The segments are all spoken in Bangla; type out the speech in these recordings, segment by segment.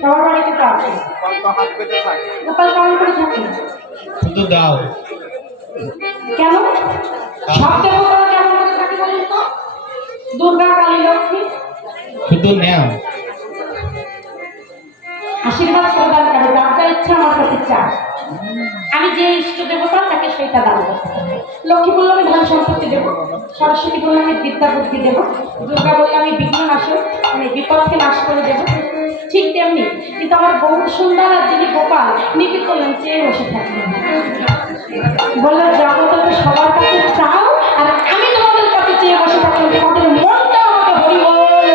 সবার বাড়িতে তো আছে। গোপাল কেমন করে থাকে? শুধু দাও। কেন? সব দেবতারা কেমন করে থাকে বলুন তো? দুর্গা, কালী, লক্ষ্মী শুধু নেও। আশীর্বাদ প্রদান করে, যার যা ইচ্ছা আমার কাছে চায়। আমি যে ইষ্ট দেবতা তাকে সেটা দান করতে হবে। লক্ষ্মী বললে আমি ধন সম্পত্তি দেবো, সরস্বতী বললে আমি বিদ্যা বুদ্ধি দেবো, দুর্গা বললে আমি বিঘ্ন নাশক, আমি বিপদকে নাশ করে দেবো। ঠিক তেমনি কিন্তু আমার বহু সুন্দর আর যিনি গোপাল নিপি করলেন চেয়ে বসে থাকলেন, বললেন যাবতীয় তো সবার কাছে চাও আর আমি তোমাদের কাছে চেয়ে বসে থাকলাম, তোমাদের মনটা আমাকে হরিবল বলে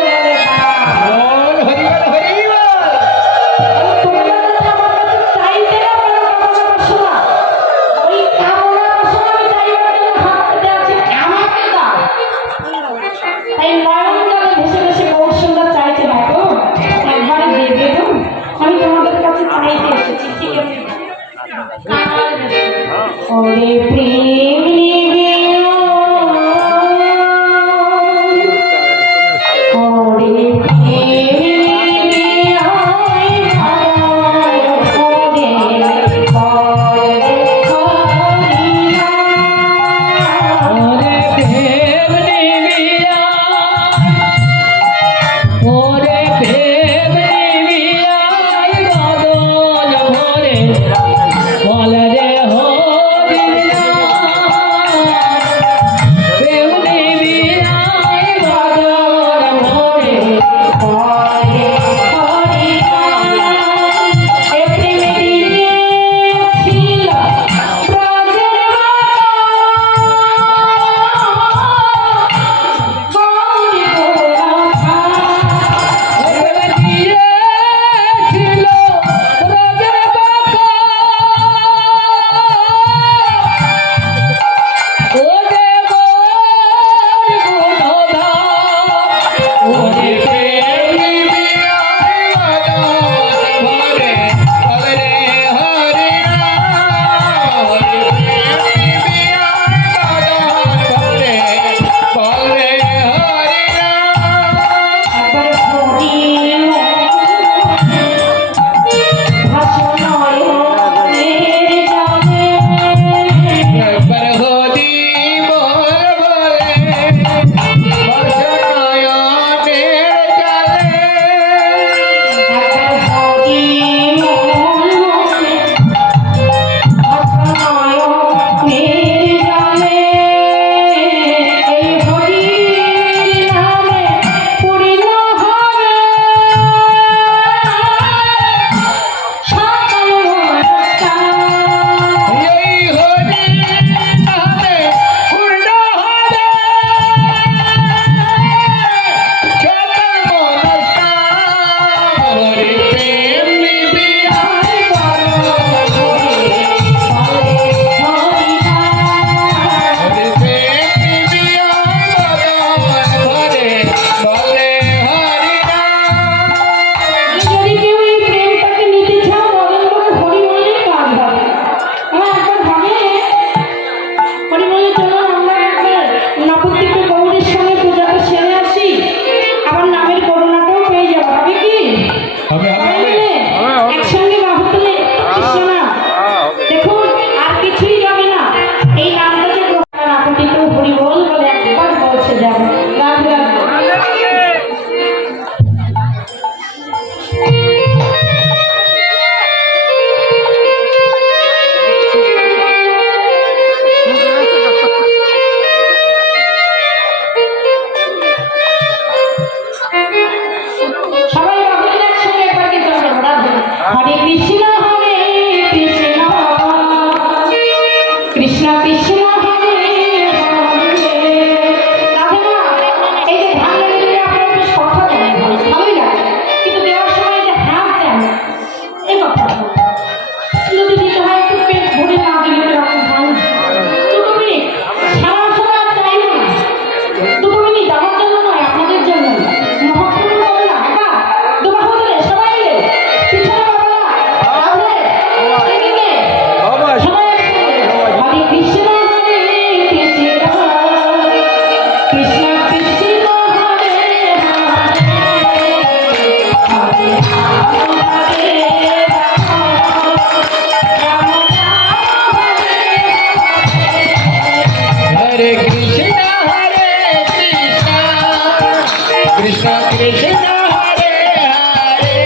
কৃষ্ণ কৃষ্ণ হরে হরে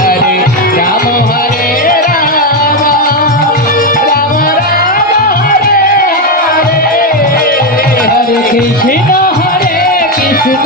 হরে রাম হরে রাম রাম রাম হরে হরে হরে কৃষ্ণ হরে কৃষ্ণ